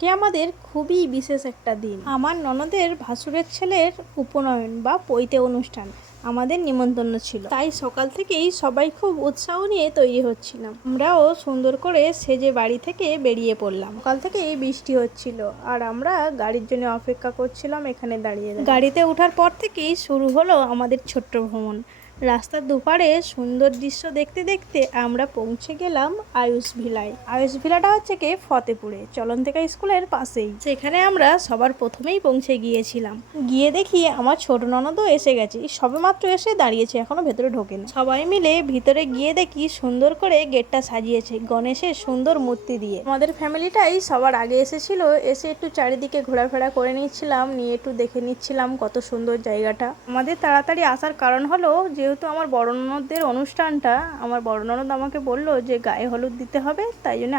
আজকে আমাদের খুবই বিশেষ একটা দিন। আমার ননদের ভাসুরের ছেলের উপনয়ন বা পৈতে অনুষ্ঠান আমাদের নিমন্ত্রণ ছিল, তাই সকাল থেকেই সবাই খুব উৎসাহ নিয়ে তৈরি হচ্ছিলাম। আমরাও সুন্দর করে সেজে বাড়ি থেকে বেরিয়ে পড়লাম। সকাল থেকেই বৃষ্টি হচ্ছিল আর আমরা গাড়ির জন্য অপেক্ষা করছিলাম এখানে দাঁড়িয়ে। গাড়িতে ওঠার পর থেকেই শুরু হলো আমাদের ছোট্ট ভ্রমণ। রাস্তার দুপারে সুন্দর দৃশ্য দেখতে দেখতে আমরা পৌঁছে গেলাম আয়ুষ ভিলায়। আয়ুষ ভিলাটা হচ্ছে কি ফতেপুরে চলন্তিকা স্কুলের পাশেই। সেখানে আমরা সবার প্রথমেই পৌঁছে গিয়েছিলাম। গিয়ে দেখি আমার ছোট ননদও এসে গেছে, সবেমাত্র এসে দাঁড়িয়েছে, এখনো ভেতরে ঢোকেনি। সবাই মিলে ভিতরে গিয়ে দেখি সুন্দর করে গেটটা সাজিয়েছে গণেশের সুন্দর মূর্তি দিয়ে। আমাদের ফ্যামিলিটাই সবার আগে এসেছিল, এসে একটু চারিদিকে ঘোরাফেরা করে নিচ্ছিলাম, নিয়ে একটু দেখে নিচ্ছিলাম কত সুন্দর জায়গাটা। আমাদের তাড়াতাড়ি আসার কারণ হলো যেহেতু আমার বড় ননদের অনুষ্ঠানটা, আমার বড় ননদ আমাকে বললো যে গায়ে হলুদ দিতে হবে, তাই জন্য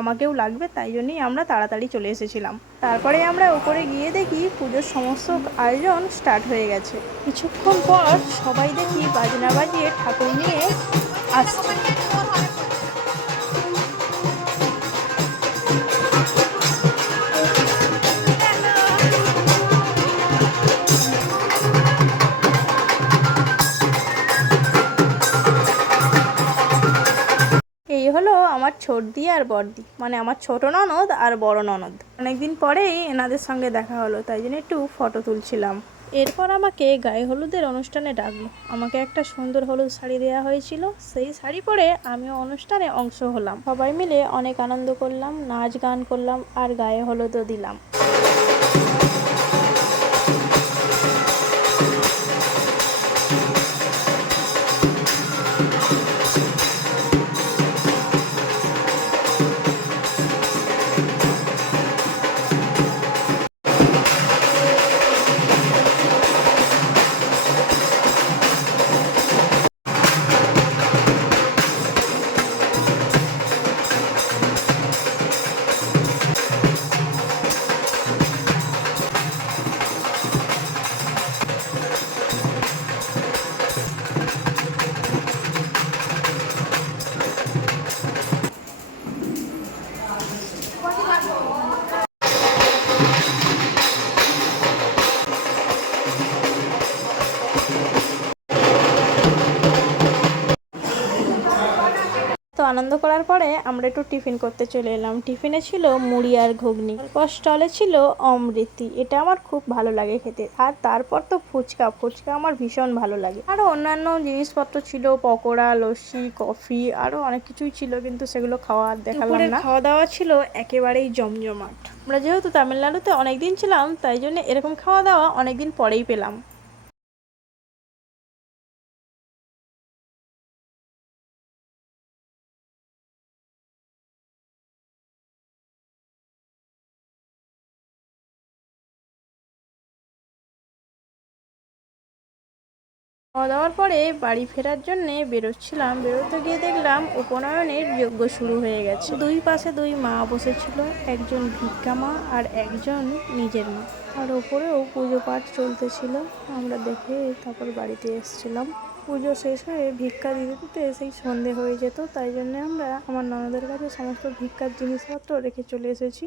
আমাকেও লাগবে, তাই জন্যই আমরা তাড়াতাড়ি চলে এসেছিলাম। তারপরে আমরা উপরে গিয়ে দেখি পুজোর সমস্ত আয়োজন স্টার্ট হয়ে গেছে। কিছুক্ষণ পর সবাই দেখি বাজনা বাজিয়ে ঠাকুর নিয়ে আসছে। এই হলো আমার ছোটদি আর বড়দি, মানে আমার ছোট ননদ আর বড় ননদ। অনেকদিন পরেই এনাদের সঙ্গে দেখা হলো, তাই জন্য একটু ফটো তুলছিলাম। এরপর আমাকে গায়ে হলুদের অনুষ্ঠানে ডাকলো। আমাকে একটা সুন্দর হলুদ শাড়ি দেওয়া হয়েছিল, সেই শাড়ি পরে আমিও অনুষ্ঠানে অংশ হলাম। সবাই মিলে অনেক আনন্দ করলাম, নাচ গান করলাম আর গায়ে হলুদও দিলাম। তো আনন্দ করার পরে আমরা একটু টিফিন করতে চলে এলাম। টিফিনে ছিল মুড়ি আর ঘুগনি, তারপর স্টলে ছিল অমৃতি, এটা আমার খুব ভালো লাগে খেতে। আর তারপর তো ফুচকা আমার ভীষণ ভালো লাগে। আরও অন্যান্য জিনিসপত্র ছিল, পকোড়া, লস্যি, কফি, আরও অনেক কিছুই ছিল, কিন্তু সেগুলো খাওয়া আর দেখালাম না। খাওয়া দাওয়া ছিল একেবারেই জমজমাট। আমরা যেহেতু তামিলনাড়ুতে অনেকদিন ছিলাম, তাই জন্য এরকম খাওয়া দাওয়া অনেকদিন পরেই পেলাম। খাওয়া দাওয়ার পরে বাড়ি ফেরার জন্যে বেরোচ্ছিলাম। বেরোতে গিয়ে দেখলাম উপনয়নের যজ্ঞ শুরু হয়ে গেছে। দুই পাশে দুই মা বসেছিল, একজন ভিক্ষা মা আর একজন নিজের মা। আর ওপরেও পুজো পাঠ চলতেছিল। আমরা দেখে তারপর বাড়িতে এসেছিলাম। পুজো শেষ হয়ে ভিক্ষা দিতে দিতে সেই সন্ধে হয়ে যেত, তাই জন্য আমরা আমার ননদের কাছে সমস্ত ভিক্ষার জিনিসপত্র রেখে চলে এসেছি।